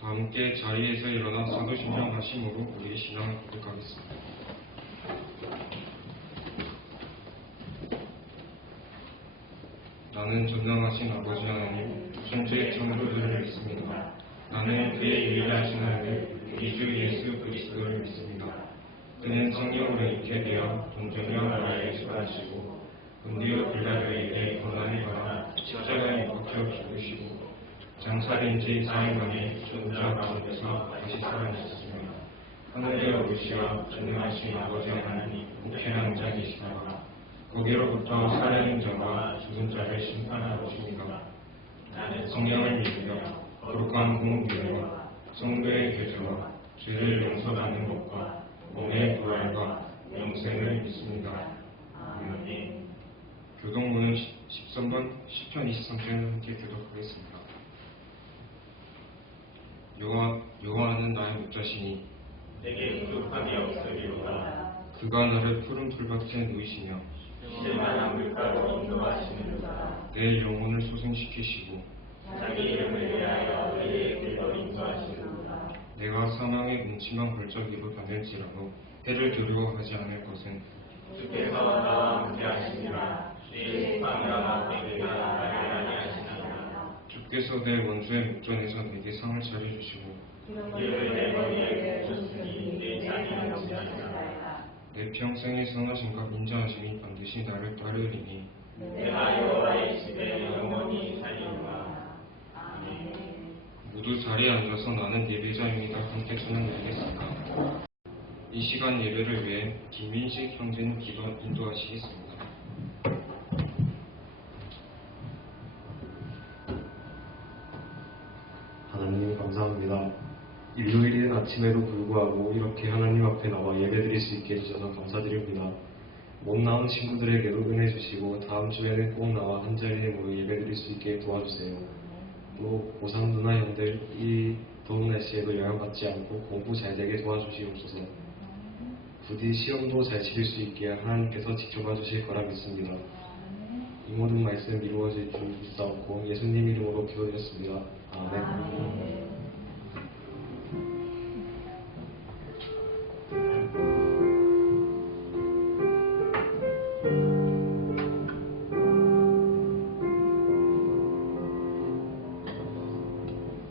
다 함께 자리에서 일어나 사도 신령하심으로 우리의 신앙을 고백하겠습니다. 나는 전능하신 아버지 하나님, 천지의 창조주를 믿습니다. 나는 그의 유일하신 아들, 우리 주 예수 그리스도를 믿습니다. 그는 성령으로 잉태되어 동정녀 마리아에 수하시고 본디오 빌라도에게 고난을 받아 십자가에 못 박혀 죽으시고 장사된 지 4일 만에 죽은 자 가운데서 다시 살아나셨으며 하늘에 오르시어 전능하신 아버지 하나님 우편한 자 계시다가 거기로부터 살아있는 자와 죽은 자를 심판하러 오십니다. 나는 성령을 믿으며 거룩한 공의와 성도의 교제와 죄를 용서받는 것과 몸의 부활과 영생을 믿습니다. 아멘. 교동문은 13번 10편 23편을 함께 교독하겠습니다. 여호와는 나의 목자시니 내게 부족함이 없으리로다. 그가 나를 푸른 풀밭에 누이시며 쉴만한 물가로 인도하시는도다. 내 영혼을 소생시키시고 자기 이름을 위하여 의의 길로 인도하시는도다. 내가 사망의 음침한 골짜기로 다닐지라도 해를 두려워하지 않을 것은 주께서 나와 함께 하시니라. 주의 심판과 내게가 나를 안위하시나이다. 주께서 내 원수의 목전에서 내게 상을 차려주시고 이를 내 머리에 주셨으니 내 잔이 넘치나이다. 내 평생의 선하심과 인자하심이 반드시 나를 따르리니 내가 여호와의 집에 영원히 살리라. 아멘. 모두 자리에 앉아서 나는 예배자입니다. 함께 찬양드리겠습니다. 이 시간 예배를 위해 김민식 형제님 기도 인도하시겠습니다. 하나님 감사합니다. 일요일인 아침에도 불구하고 이렇게 하나님 앞에 나와 예배드릴 수 있게 해주셔서 감사드립니다. 못 나온 친구들에게도 은혜 주시고 다음 주에는 꼭 나와 한자리에 모여 예배드릴 수 있게 도와주세요. 또 고3 누나 형들 이 더운 날씨에도 영향받지 않고 공부 잘 되게 도와주시옵소서. 부디 시험도 잘 치를 수 있게 하나님께서 지켜봐 주실 거라 믿습니다. 이 모든 말씀 이루어질 줄 믿사옵고 예수님 이름으로 기도드렸습니다. 아멘.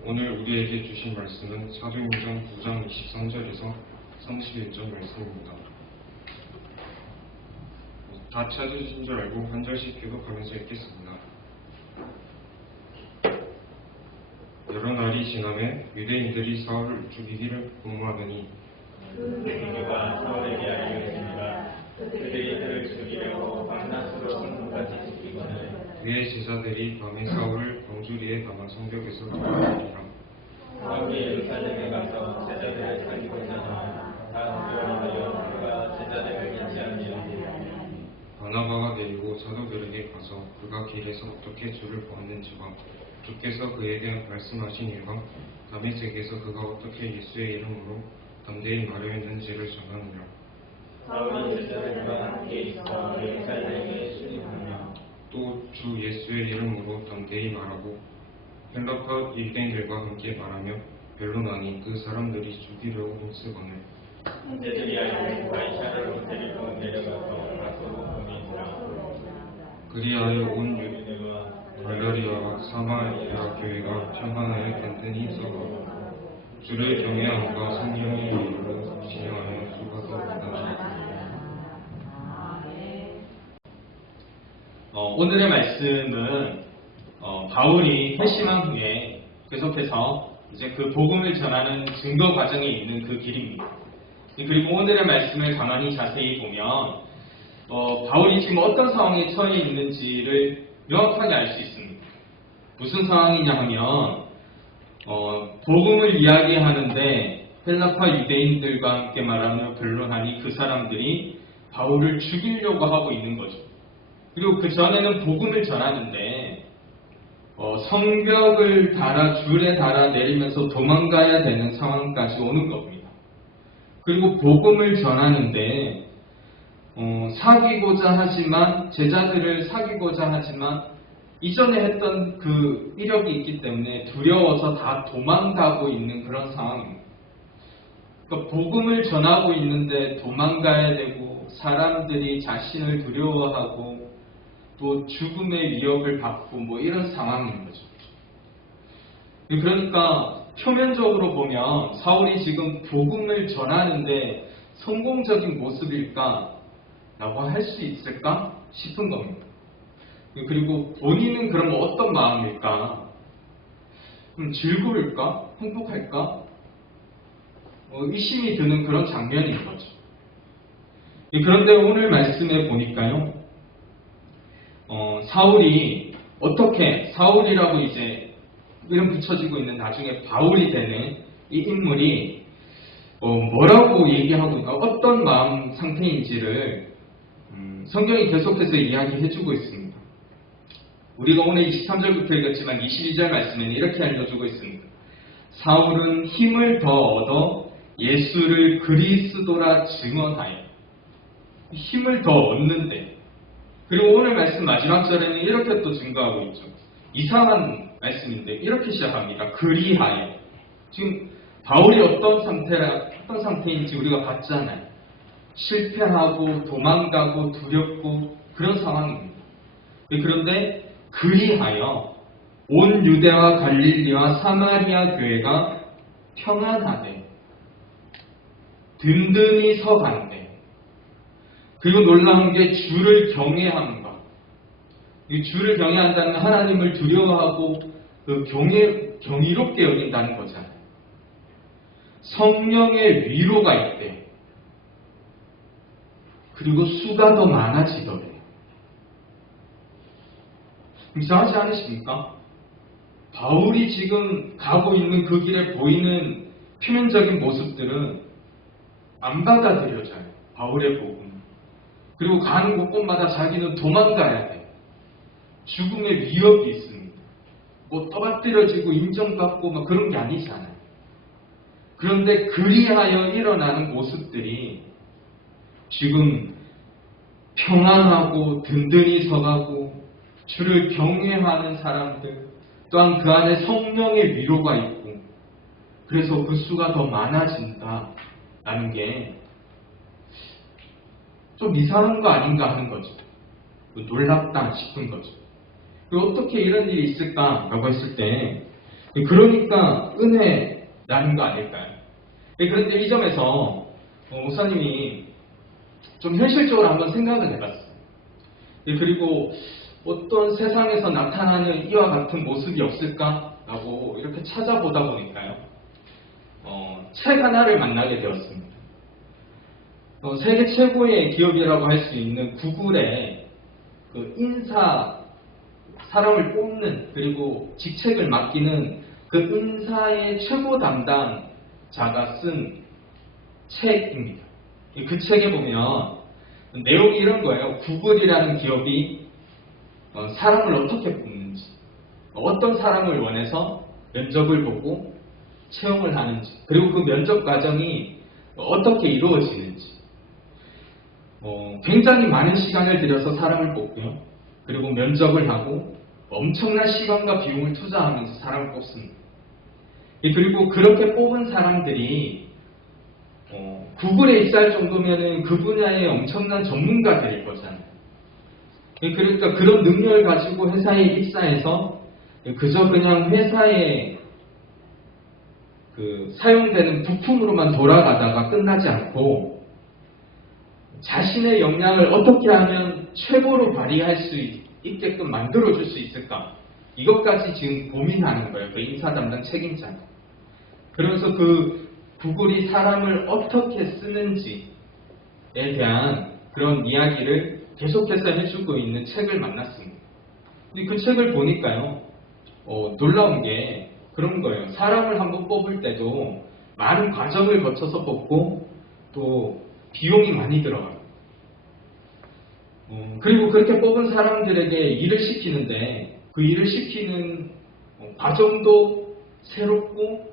오늘 우리에게 주신 말씀은 사도행전 9장 23절에서 31절 말씀입니다. 다 찾으신 줄 알고 한 절씩 교독하면서 읽겠습니다. 여러 날이 지나매 유대인들이 사울을 죽이기를 공모하더니 그 계기가 사울에게 알려지니라. 그들이 그를 죽이려고 밤낮으로 성문까지 지키거늘 그의 제자들이 밤에 사울을 병주리에 담아 성벽에서 돌아다니라. 사울이 예루살렘에 가서 제자들을 사귀고자 하나 다 두려워하여 그가 제자들을 믿지 아니하니 바나바가 내리고 사도들에게 가서 그가 길에서 어떻게 주를 보았는지와 주께서 그에게 말씀하신 일과 다메섹에서 그가 어떻게 예수의 이름으로 담대히 말하였는지를 전하니라. 사울이 제자들과 함께 있어 예루살렘에 출입하며 또 주 예수의 이름으로 담대히 말하고 헬라파 유대인들과 함께 말하며 변론하니 그 사람들이 죽이려고 힘쓰거늘 형제들이 알고 바이샤를 데리고 내려가서 다소로 보내니라. 그리하여 온 유대와 갈라리아와 사마리아 교회가 평안하여 든든히 서고 주를 경외함과 성령의 이름으로 진행하여 수가 더 많아지고 오늘의 말씀은 바울이 회심한 후에 계속해서 이제 그 복음을 전하는 증거 과정에 있는 그 길입니다. 그리고 오늘의 말씀을 가만히 자세히 보면 바울이 지금 어떤 상황에 처해 있는지를 명확하게 알 수 있습니다. 무슨 상황이냐 하면 복음을 이야기하는데 헬라파 유대인들과 함께 말하며 변론하니 그 사람들이 바울을 죽이려고 하고 있는 거죠. 그리고 그 전에는 복음을 전하는데 성벽을 달아 줄에 달아 내리면서 도망가야 되는 상황까지 오는 겁니다. 그리고 복음을 전하는데 사귀고자 하지만 제자들을 사귀고자 하지만 이전에 했던 그 이력이 있기 때문에 두려워서 다 도망가고 있는 그런 상황입니다. 그러니까 복음을 전하고 있는데 도망가야 되고 사람들이 자신을 두려워하고 또 죽음의 위협을 받고 뭐 이런 상황인 거죠. 그러니까 표면적으로 보면 사울이 지금 복음을 전하는데 성공적인 모습일까? 라고 할 수 있을까? 싶은 겁니다. 그리고 본인은 그럼 어떤 마음일까? 그럼 즐거울까? 행복할까? 의심이 드는 그런 장면인 거죠. 그런데 오늘 말씀에 보니까요, 사울이라고 이제 이름 붙여지고 있는 나중에 바울이 되는 이 인물이 뭐라고 얘기하고 있는가, 어떤 마음 상태인지를 성경이 계속해서 이야기해주고 있습니다. 우리가 오늘 23절부터 읽었지만 22절 말씀에는 이렇게 알려주고 있습니다. 사울은 힘을 더 얻어 예수를 그리스도라 증언하여. 힘을 더 얻는데, 그리고 오늘 말씀 마지막 절에는 이렇게 또 증거하고 있죠. 이상한 말씀인데 이렇게 시작합니다. 그리하여. 지금 바울이 어떤 상태인지 우리가 봤잖아요. 실패하고 도망가고 두렵고 그런 상황입니다. 그런데 그리하여 온 유대와 갈릴리와 사마리아 교회가 평안하되 든든히 서간대. 그리고 놀라운 게 주를 경외함과, 이 주를 경외한다는 하나님을 두려워하고 그 경이롭게 여긴다는 거잖아요. 성령의 위로가 있대. 그리고 수가 더 많아지더래. 이상하지 않으십니까? 바울이 지금 가고 있는 그 길에 보이는 표면적인 모습들은 안 받아들여져요. 바울의 복음. 그리고 가는 곳곳마다 자기는 도망가야 돼. 죽음의 위협이 있습니다. 뭐 떠받들여지고 인정받고 막 그런 게 아니잖아요. 그런데 그리하여 일어나는 모습들이 지금 평안하고 든든히 서가고 주를 경외하는 사람들, 또한 그 안에 성령의 위로가 있고, 그래서 그 수가 더 많아진다라는 게 좀 이상한 거 아닌가 하는 거죠. 놀랍다 싶은 거죠. 어떻게 이런 일이 있을까라고 했을 때, 그러니까 은혜라는 거 아닐까요? 그런데 이 점에서 목사님이 좀 현실적으로 한번 생각을 해봤어요. 그리고 어떤 세상에서 나타나는 이와 같은 모습이 없을까라고 이렇게 찾아보다 보니까요, 책 하나를 만나게 되었습니다. 세계 최고의 기업이라고 할 수 있는 구글의 그 사람을 뽑는, 그리고 직책을 맡기는 그 인사의 최고 담당자가 쓴 책입니다. 그 책에 보면 내용이 이런 거예요. 구글이라는 기업이 사람을 어떻게 뽑는지, 어떤 사람을 원해서 면접을 보고 채용을 하는지, 그리고 그 면접 과정이 어떻게 이루어지는지, 굉장히 많은 시간을 들여서 사람을 뽑고요. 그리고 면접을 하고 엄청난 시간과 비용을 투자하면서 사람을 뽑습니다. 그리고 그렇게 뽑은 사람들이 구글에 입사할 정도면은 그 분야의 엄청난 전문가들일 거잖아요. 그러니까 그런 능력을 가지고 회사에 입사해서 그저 그냥 회사에 사용되는 부품으로만 돌아가다가 끝나지 않고 자신의 역량을 어떻게 하면 최고로 발휘할 수 있게끔 만들어줄 수 있을까? 이것까지 지금 고민하는 거예요. 그 인사 담당 책임자가. 그러면서 그 구글이 사람을 어떻게 쓰는지에 대한 그런 이야기를 계속해서 해주고 있는 책을 만났습니다. 근데 그 책을 보니까요, 놀라운 게 그런 거예요. 사람을 한번 뽑을 때도 많은 과정을 거쳐서 뽑고 또 비용이 많이 들어가요. 그리고 그렇게 뽑은 사람들에게 일을 시키는데 그 일을 시키는 과정도 새롭고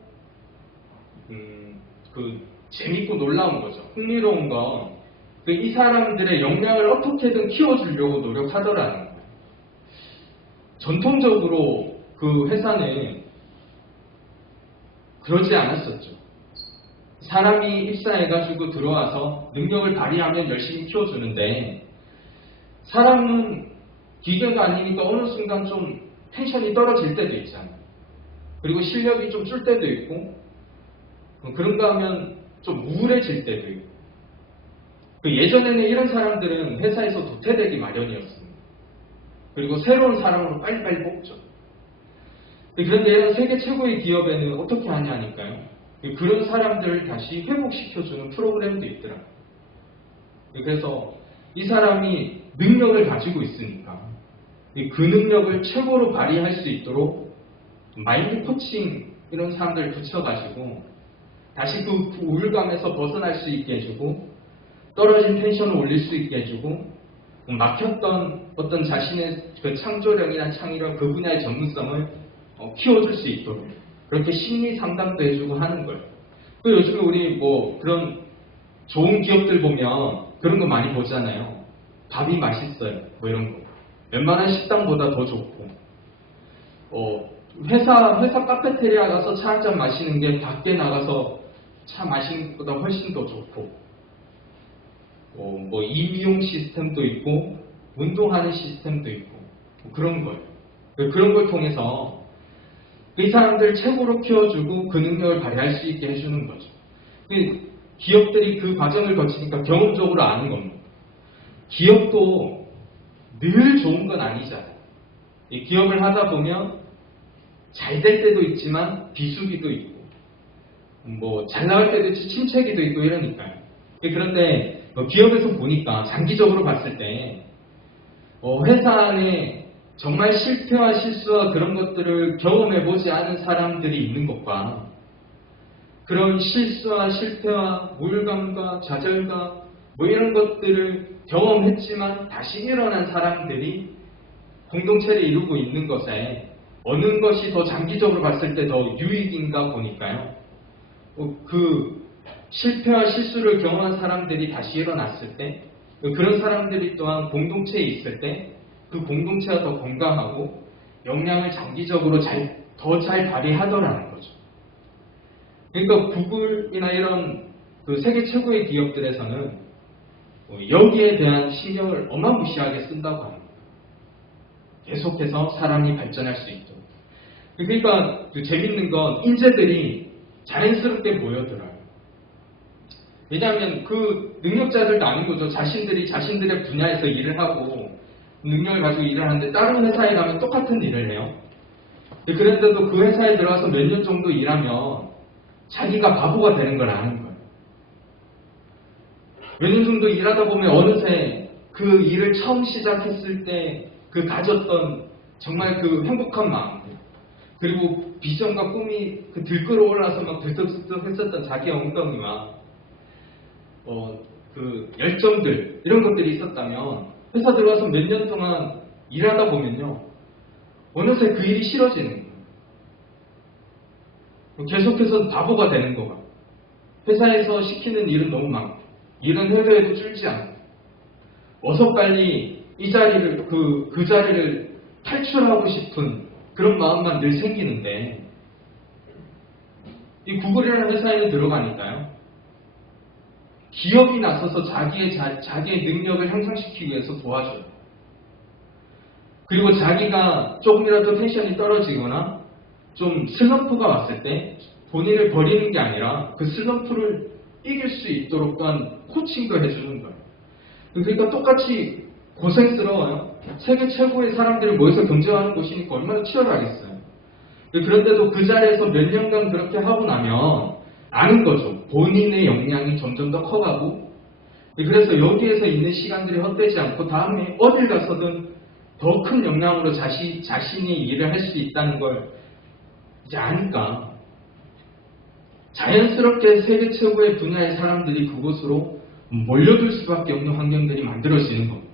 재밌고 놀라운 거죠. 흥미로운 건 이 사람들의 역량을 어떻게든 키워주려고 노력하더라는 거예요. 전통적으로 그 회사는 그러지 않았었죠. 사람이 입사해가지고 들어와서 능력을 발휘하면 열심히 키워주는데 사람은 기계가 아니니까 어느 순간 좀 텐션이 떨어질 때도 있잖아요. 그리고 실력이 좀 줄 때도 있고 그런가 하면 좀 우울해질 때도 있고 예전에는 이런 사람들은 회사에서 도태되기 마련이었습니다. 그리고 새로운 사람으로 빨리빨리 뽑죠. 그런데 이런 세계 최고의 기업에는 어떻게 하냐니까요. 그런 사람들을 다시 회복시켜주는 프로그램도 있더라고요. 그래서 이 사람이 능력을 가지고 있으니까 그 능력을 최고로 발휘할 수 있도록 마인드 코칭 이런 사람들을 붙여가지고 다시 그 우울감에서 벗어날 수 있게 해주고 떨어진 텐션을 올릴 수 있게 해주고 막혔던 어떤 자신의 그 창조력이나 창의력 그 분야의 전문성을 키워줄 수 있도록 그렇게 심리 상담도 해주고 하는 거예요. 그 요즘에 우리 뭐 그런 좋은 기업들 보면 그런 거 많이 보잖아요. 밥이 맛있어요. 뭐 이런 거. 웬만한 식당보다 더 좋고. 회사 카페테리아 가서 차 한잔 마시는 게 밖에 나가서 차 마시는 것보다 훨씬 더 좋고. 뭐 임용 시스템도 있고 운동하는 시스템도 있고 뭐 그런 거예요. 그런 걸 통해서 이 사람들 최고로 키워주고 그 능력을 발휘할 수 있게 해주는 거죠. 기업들이 그 과정을 거치니까 경험적으로 아는 겁니다. 기업도 늘 좋은 건 아니잖아요. 이 기업을 하다 보면 잘 될 때도 있지만 비수기도 있고 뭐 잘 나갈 때도 있지 침체기도 있고 이러니까요. 그런데 기업에서 보니까 장기적으로 봤을 때 회사 안에 정말 실패와 실수와 그런 것들을 경험해보지 않은 사람들이 있는 것과 그런 실수와 실패와 우울감과 좌절과 뭐 이런 것들을 경험했지만 다시 일어난 사람들이 공동체를 이루고 있는 것에 어느 것이 더 장기적으로 봤을 때 더 유익인가 보니까요. 그 실패와 실수를 경험한 사람들이 다시 일어났을 때 그런 사람들이 또한 공동체에 있을 때 그 공동체가 더 건강하고 역량을 장기적으로 더 잘 발휘하더라는 거죠. 그러니까 구글이나 이런 그 세계 최고의 기업들에서는 여기에 대한 신경을 어마무시하게 쓴다고 합니다. 계속해서 사람이 발전할 수 있도록. 그러니까 재밌는 건 인재들이 자연스럽게 모여들어요. 왜냐하면 그 능력자들도 아는 거죠. 자신들이 자신들의 분야에서 일을 하고 능력을 가지고 일을 하는데 다른 회사에 가면 똑같은 일을 해요. 그런데도 그 회사에 들어가서 몇 년 정도 일하면 자기가 바보가 되는 걸 아는 거예요. 몇 년 정도 일하다 보면 어느새 그 일을 처음 시작했을 때 그 가졌던 정말 그 행복한 마음 그리고 비전과 꿈이 그 들끓어 올라서 막 들썩들썩 했었던 자기 엉덩이와 그 열정들 이런 것들이 있었다면 회사 들어가서 몇 년 동안 일하다 보면요 어느새 그 일이 싫어지는 거예요. 계속해서 바보가 되는 거가 회사에서 시키는 일은 너무 많고 일은 해도 해도 줄지 않고 어서 빨리 이 자리를 그 자리를 탈출하고 싶은 그런 마음만 늘 생기는데 이 구글이라는 회사에 들어가니까요 기업이 나서서 자기의 능력을 향상시키기 위해서 도와줘요. 그리고 자기가 조금이라도 텐션이 떨어지거나 좀 슬럼프가 왔을 때 본인을 버리는 게 아니라 그 슬럼프를 이길 수 있도록 또한 코칭도 해주는 거예요. 그러니까 똑같이 고생스러워요. 세계 최고의 사람들이 모여서 경쟁하는 곳이니까 얼마나 치열하겠어요. 그런데도 그 자리에서 몇 년간 그렇게 하고 나면 아는 거죠. 본인의 역량이 점점 더 커가고 그래서 여기에서 있는 시간들이 헛되지 않고 다음에 어딜 가서든 더 큰 역량으로 자신이 일을 할 수 있다는 걸 이제 아니까 자연스럽게 세계 최고의 분야의 사람들이 그곳으로 몰려들 수밖에 없는 환경들이 만들어지는 겁니다.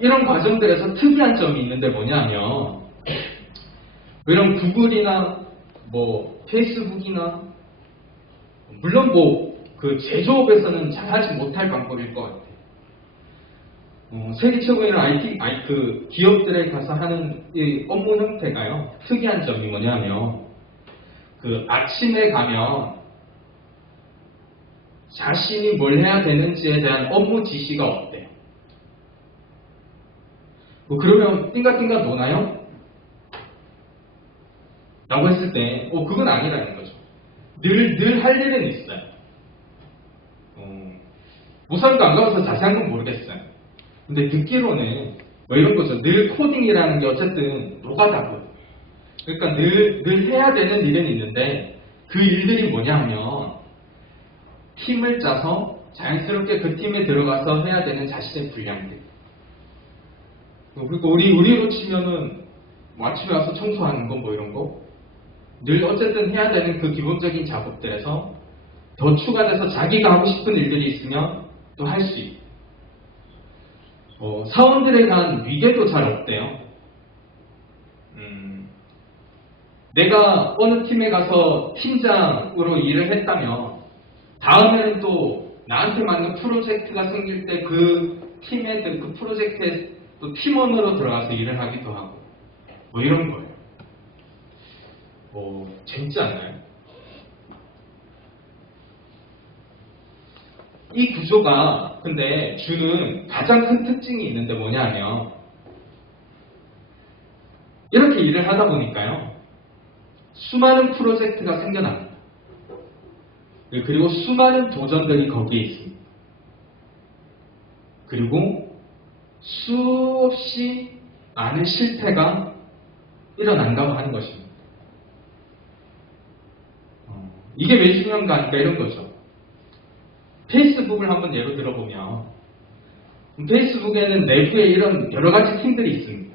이런 과정들에서 특이한 점이 있는데 뭐냐면 이런 구글이나 뭐 페이스북이나 물론 뭐 그 제조업에서는 잘 하지 못할 방법일 것 같아요. 세계 최고의 그 기업들에 가서 하는 이 업무 형태가요, 특이한 점이 뭐냐면, 그 아침에 가면 자신이 뭘 해야 되는지에 대한 업무 지시가 없대요. 그러면 띵가띵가 노나요? 라고 했을 때, 그건 아니라는 거죠. 늘 할 일은 있어요. 우선도 안 가봐서 자세한 건 모르겠어요. 근데 듣기로는 뭐 이런 거죠. 늘 코딩이라는 게 어쨌든 노가다고. 그러니까 늘 해야 되는 일은 있는데 그 일들이 뭐냐 하면 팀을 짜서 자연스럽게 그 팀에 들어가서 해야 되는 자신의 분량들. 그리고 우리로 치면은 뭐 아침에 와서 청소하는 거 뭐 이런 거. 늘 어쨌든 해야 되는 그 기본적인 작업들에서 더 추가돼서 자기가 하고 싶은 일들이 있으면 또 할 수 있고. 사원들에 대한 위계도 잘 없대요. 내가 어느 팀에 가서 팀장으로 일을 했다면 다음에는 또 나한테 맞는 프로젝트가 생길 때 그 팀에 그 프로젝트에 또 팀원으로 들어가서 일을 하기도 하고 뭐 이런 거예요. 재밌지 않나요? 이 구조가 근데 주는 가장 큰 특징이 있는데 뭐냐면 이렇게 일을 하다 보니까요, 수많은 프로젝트가 생겨납니다. 그리고 수많은 도전들이 거기에 있습니다. 그리고 수없이 많은 실패가 일어난다고 하는 것입니다. 이게 왜 중요한가 하니까 이런 거죠. 페이스북을 한번 예로 들어보면 페이스북에는 내부에 이런 여러 가지 팀들이 있습니다.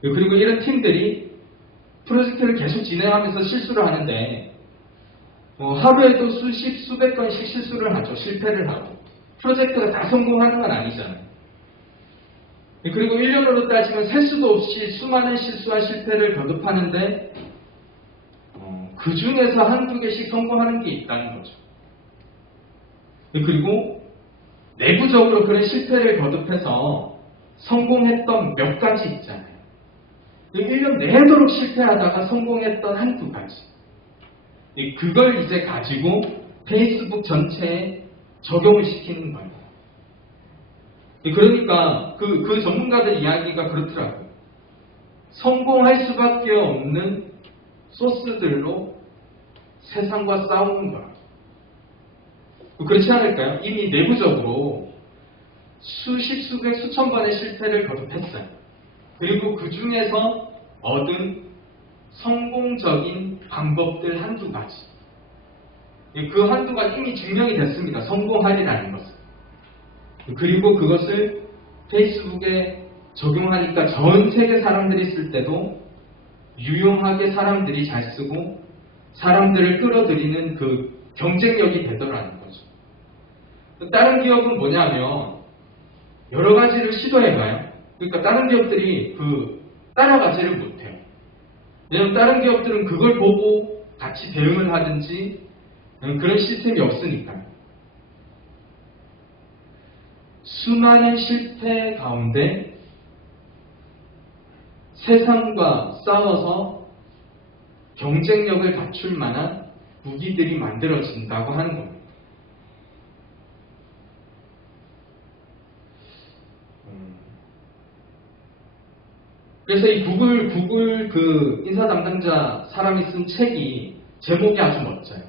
그리고 이런 팀들이 프로젝트를 계속 진행하면서 실수를 하는데 하루에도 수백 건씩 실수를 하죠. 실패를 하고. 프로젝트가 다 성공하는 건 아니잖아요. 그리고 1년으로 따지면 셀 수도 없이 수많은 실수와 실패를 거듭하는데 그 중에서 한두 개씩 성공하는 게 있다는 거죠. 그리고 내부적으로 그런 실패를 거듭해서 성공했던 몇 가지 있잖아요. 1년 내도록 실패하다가 성공했던 한두 가지. 그걸 이제 가지고 페이스북 전체에 적용을 시키는 거예요. 그러니까 그 전문가들 이야기가 그렇더라고요. 성공할 수밖에 없는 소스들로 세상과 싸우는 거라. 그렇지 않을까요? 이미 내부적으로 수십, 수백, 수천 번의 실패를 거듭했어요. 그리고 그 중에서 얻은 성공적인 방법들 한두 가지. 그 한두가 이미 증명이 됐습니다. 성공하리라는 것은. 그리고 그것을 페이스북에 적용하니까 전 세계 사람들이 쓸 때도 유용하게 사람들이 잘 쓰고 사람들을 끌어들이는 그 경쟁력이 되더라는 거죠. 다른 기업은 뭐냐면 여러 가지를 시도해봐요. 그러니까 다른 기업들이 따라가지를 못해요. 왜냐면 다른 기업들은 그걸 보고 같이 대응을 하든지 그런 시스템이 없으니까요. 수많은 실패 가운데 세상과 싸워서 경쟁력을 갖출 만한 무기들이 만들어진다고 하는 겁니다. 그래서 이 구글 그 인사 담당자 사람이 쓴 책이 제목이 아주 멋져요.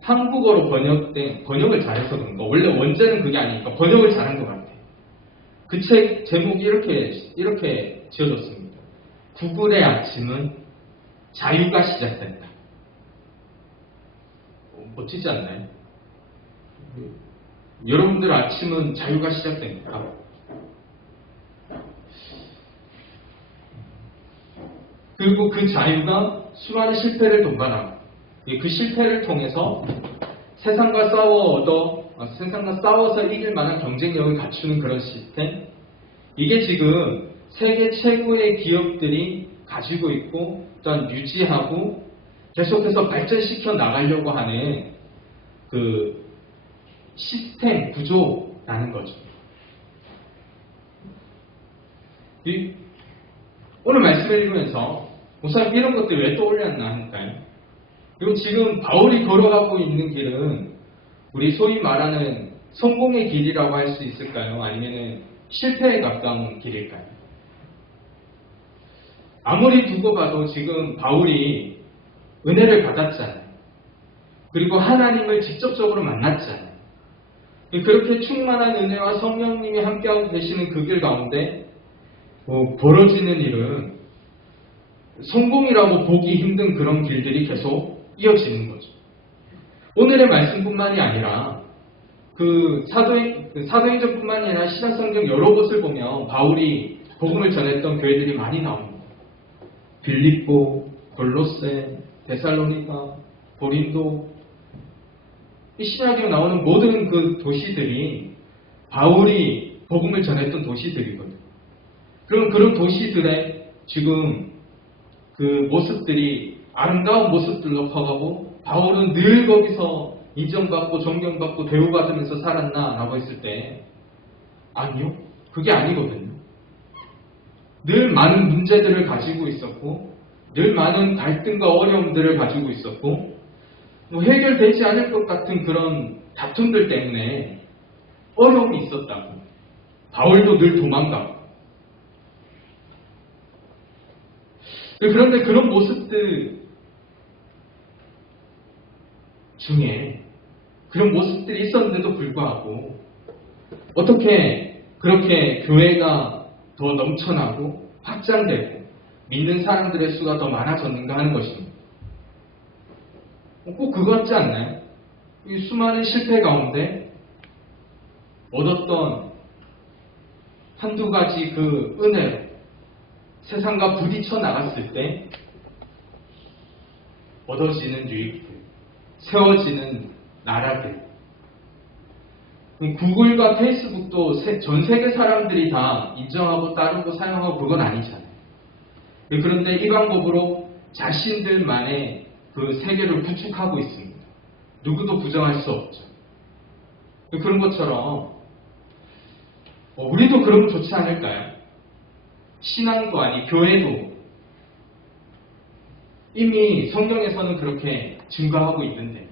한국어로 번역을 잘해서 그런가. 원래 원제는 그게 아니니까 번역을 잘한 것 같아요. 그 책 제목이 이렇게 지어졌습니다. 구글의 아침은 자유가 시작된다. 멋지지 않나요? 여러분들 아침은 자유가 시작됩니까? 그리고 그 자유가 수많은 실패를 동반하고 그 실패를 통해서 세상과 싸워서 이길 만한 경쟁력을 갖추는 그런 시스템. 이게 지금 세계 최고의 기업들이 가지고 있고 또한 유지하고 계속해서 발전시켜 나가려고 하는 그 시스템 구조라는 거죠. 오늘 말씀을 읽으면서 목사님 이런 것들 왜 떠올렸나 하니까요. 그리고 지금 바울이 걸어가고 있는 길은 우리 소위 말하는 성공의 길이라고 할 수 있을까요? 아니면 실패에 가까운 길일까요? 아무리 두고 봐도 지금 바울이 은혜를 받았잖아요. 그리고 하나님을 직접적으로 만났잖아요. 그렇게 충만한 은혜와 성령님이 함께하고 계시는 그 길 가운데 벌어지는 일은 성공이라고 보기 힘든 그런 길들이 계속 이어지는 거죠. 오늘의 말씀뿐만이 아니라 사도행전뿐만이 아니라 신약성경 여러 곳을 보면 바울이 복음을 전했던 교회들이 많이 나옵니다. 빌립보, 골로새, 데살로니가, 고린도, 이 신약에 나오는 모든 그 도시들이 바울이 복음을 전했던 도시들이거든요. 그럼 그런 도시들의 지금 그 모습들이 아름다운 모습들로 커가고 바울은 늘 거기서 인정받고 존경받고 대우받으면서 살았나? 라고 했을 때 아니요. 그게 아니거든요. 늘 많은 문제들을 가지고 있었고 늘 많은 갈등과 어려움들을 가지고 있었고 해결되지 않을 것 같은 그런 다툼들 때문에 어려움이 있었다고. 바울도 늘 도망가고. 그런데 그런 모습들 중에 그런 모습들이 있었는데도 불구하고 어떻게 그렇게 교회가 더 넘쳐나고 확장되고 믿는 사람들의 수가 더 많아졌는가 하는 것입니다. 꼭 그거 같지 않나요? 이 수많은 실패 가운데 얻었던 한두 가지 그 은혜로 세상과 부딪혀 나갔을 때 얻어지는 유익들, 세워지는 나라들. 구글과 페이스북도 전 세계 사람들이 다 인정하고 따르고 사용하고 그건 아니잖아요. 그런데 이 방법으로 자신들만의 그 세계를 구축하고 있습니다. 누구도 부정할 수 없죠. 그런 것처럼 우리도 그러면 좋지 않을까요? 신앙도 아니 교회도 이미 성경에서는 그렇게 증거하고 있는데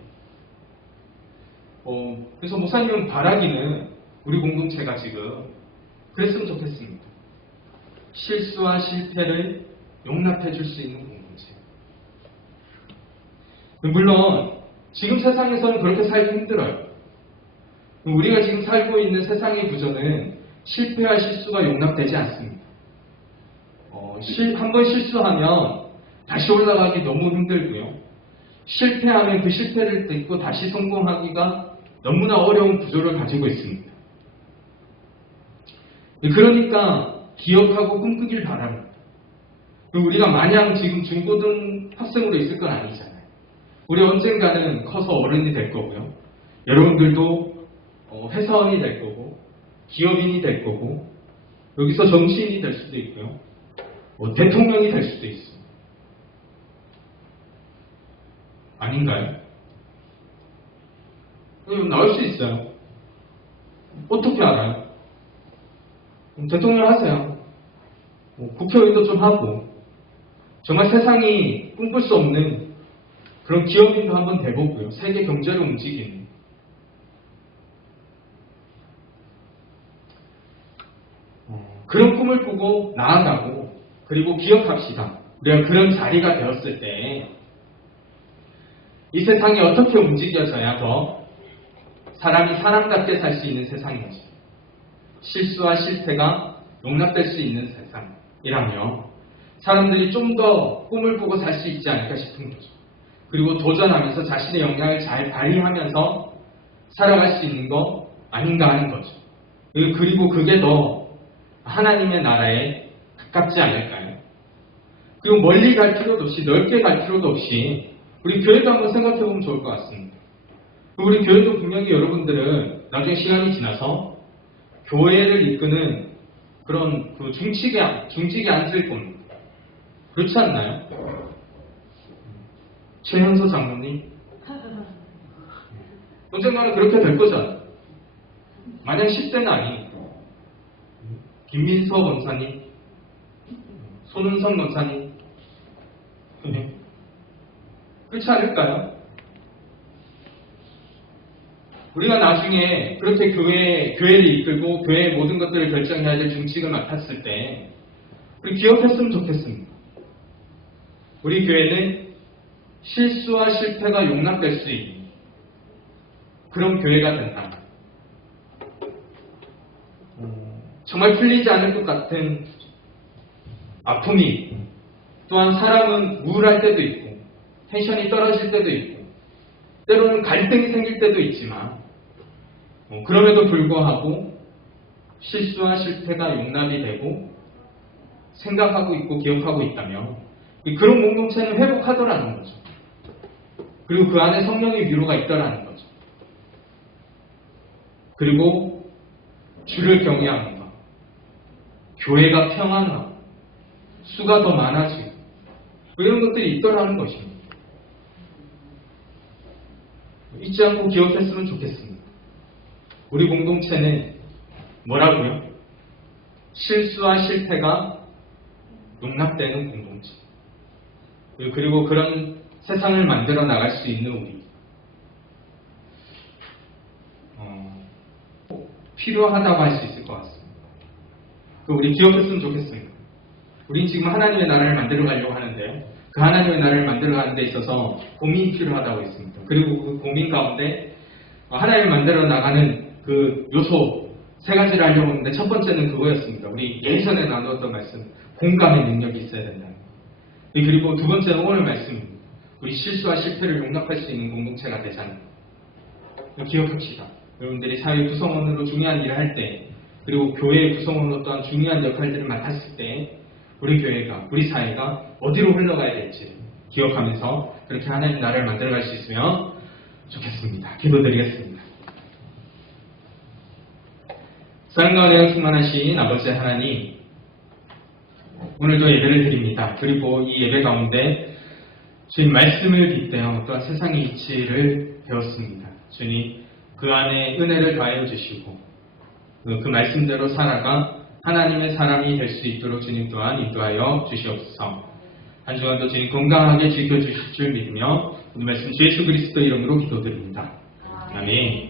그래서 목사님은 바라기는 우리 공동체가 지금 그랬으면 좋겠습니다. 실수와 실패를 용납해 줄 수 있는 공동체. 물론 지금 세상에서는 그렇게 살기 힘들어요. 우리가 지금 살고 있는 세상의 구조는 실패와 실수가 용납되지 않습니다. 한번 실수하면 다시 올라가기 너무 힘들고요. 실패하면 그 실패를 딛고 다시 성공하기가 너무나 어려운 구조를 가지고 있습니다. 그러니까 기억하고 꿈꾸길 바랍니다. 우리가 마냥 지금 중고등 학생으로 있을 건 아니잖아요. 우리 언젠가는 커서 어른이 될 거고요. 여러분들도 회사원이 될 거고 기업인이 될 거고 여기서 정치인이 될 수도 있고요. 대통령이 될 수도 있어요. 아닌가요? 나올 수 있어요. 어떻게 알아요? 대통령 하세요. 국회의원도 좀 하고 정말 세상이 꿈꿀 수 없는 그런 기업인도 한번 돼보고요. 세계 경제를 움직이는 그런 꿈을 꾸고 나아가고 그리고 기억합시다. 우리가 그런 자리가 되었을 때 이 세상이 어떻게 움직여져야 더 사람이 사람답게 살 수 있는 세상인지 실수와 실패가 용납될 수 있는 세상이라며 사람들이 좀 더 꿈을 꾸고 살 수 있지 않을까 싶은 거죠. 그리고 도전하면서 자신의 역량을 잘 발휘하면서 살아갈 수 있는 거 아닌가 하는 거죠. 그리고 그게 더 하나님의 나라에 가깝지 않을까요? 그리고 멀리 갈 필요도 없이 넓게 갈 필요도 없이 우리 교회도 한번 생각해 보면 좋을 것 같습니다. 우리 교회도 분명히 여러분들은 나중에 시간이 지나서 교회를 이끄는 그런 그 중직에 앉을 겁니다. 그렇지 않나요? 최현서 장로님 언젠가는 그렇게 될 거잖아요. 마냥 10대는 아니니까. 김민서 권사님 손은선 권사님. 그렇지 않을까요? 우리가 나중에 그렇게 교회를 이끌고 교회의 모든 것들을 결정해야 될 중직을 맡았을 때 우리 기억했으면 좋겠습니다. 우리 교회는 실수와 실패가 용납될 수 있는 그런 교회가 된다. 정말 풀리지 않을 것 같은 아픔이 있고, 또한 사람은 우울할 때도 있고 텐션이 떨어질 때도 있고 때로는 갈등이 생길 때도 있지만 그럼에도 불구하고 실수와 실패가 용납이 되고 생각하고 있고 기억하고 있다면 그런 공동체는 회복하더라는 거죠. 그리고 그 안에 성령의 위로가 있더라는 거죠. 그리고 주를 경외함과 교회가 평안하고 수가 더 많아지고 이런 것들이 있더라는 것입니다. 잊지 않고 기억했으면 좋겠습니다. 우리 공동체는 뭐라고요? 실수와 실패가 용납되는 공동체. 그리고 그런 세상을 만들어 나갈 수 있는 우리. 필요하다고 할 수 있을 것 같습니다. 우리 기억했으면 좋겠습니다. 우린 지금 하나님의 나라를 만들어 가려고 하는데요. 그 하나님의 나라를 만들어 가는 데 있어서 고민이 필요하다고 했습니다. 그리고 그 고민 가운데 하나님을 만들어 나가는 그 요소 세 가지를 하려고 했는데 첫 번째는 그거였습니다. 우리 예전에 나누었던 말씀, 공감의 능력이 있어야 된다. 그리고 두 번째는 오늘 말씀입니다. 우리 실수와 실패를 용납할 수 있는 공동체가 되자는 거. 기억합시다. 여러분들이 사회 구성원으로 중요한 일을 할 때, 그리고 교회의 구성원으로 또한 중요한 역할들을 맡았을 때 우리 교회가, 우리 사회가 어디로 흘러가야 될지 기억하면서 그렇게 하나님 나라를 만들어갈 수 있으면 좋겠습니다. 기도드리겠습니다. 사랑과 은혜가 충만하신 아버지 하나님, 오늘도 예배를 드립니다. 그리고 이 예배 가운데 주님 말씀을 빗대어 또한 세상의 이치를 배웠습니다. 주님 그 안에 은혜를 더하여 주시고 그 말씀대로 살아가 하나님의 사람이 될 수 있도록 주님 또한 인도하여 주시옵소서. 한 주간도 주님 건강하게 지켜주실 줄 믿으며 오늘 말씀 주 예수 그리스도 이름으로 기도드립니다. 아멘.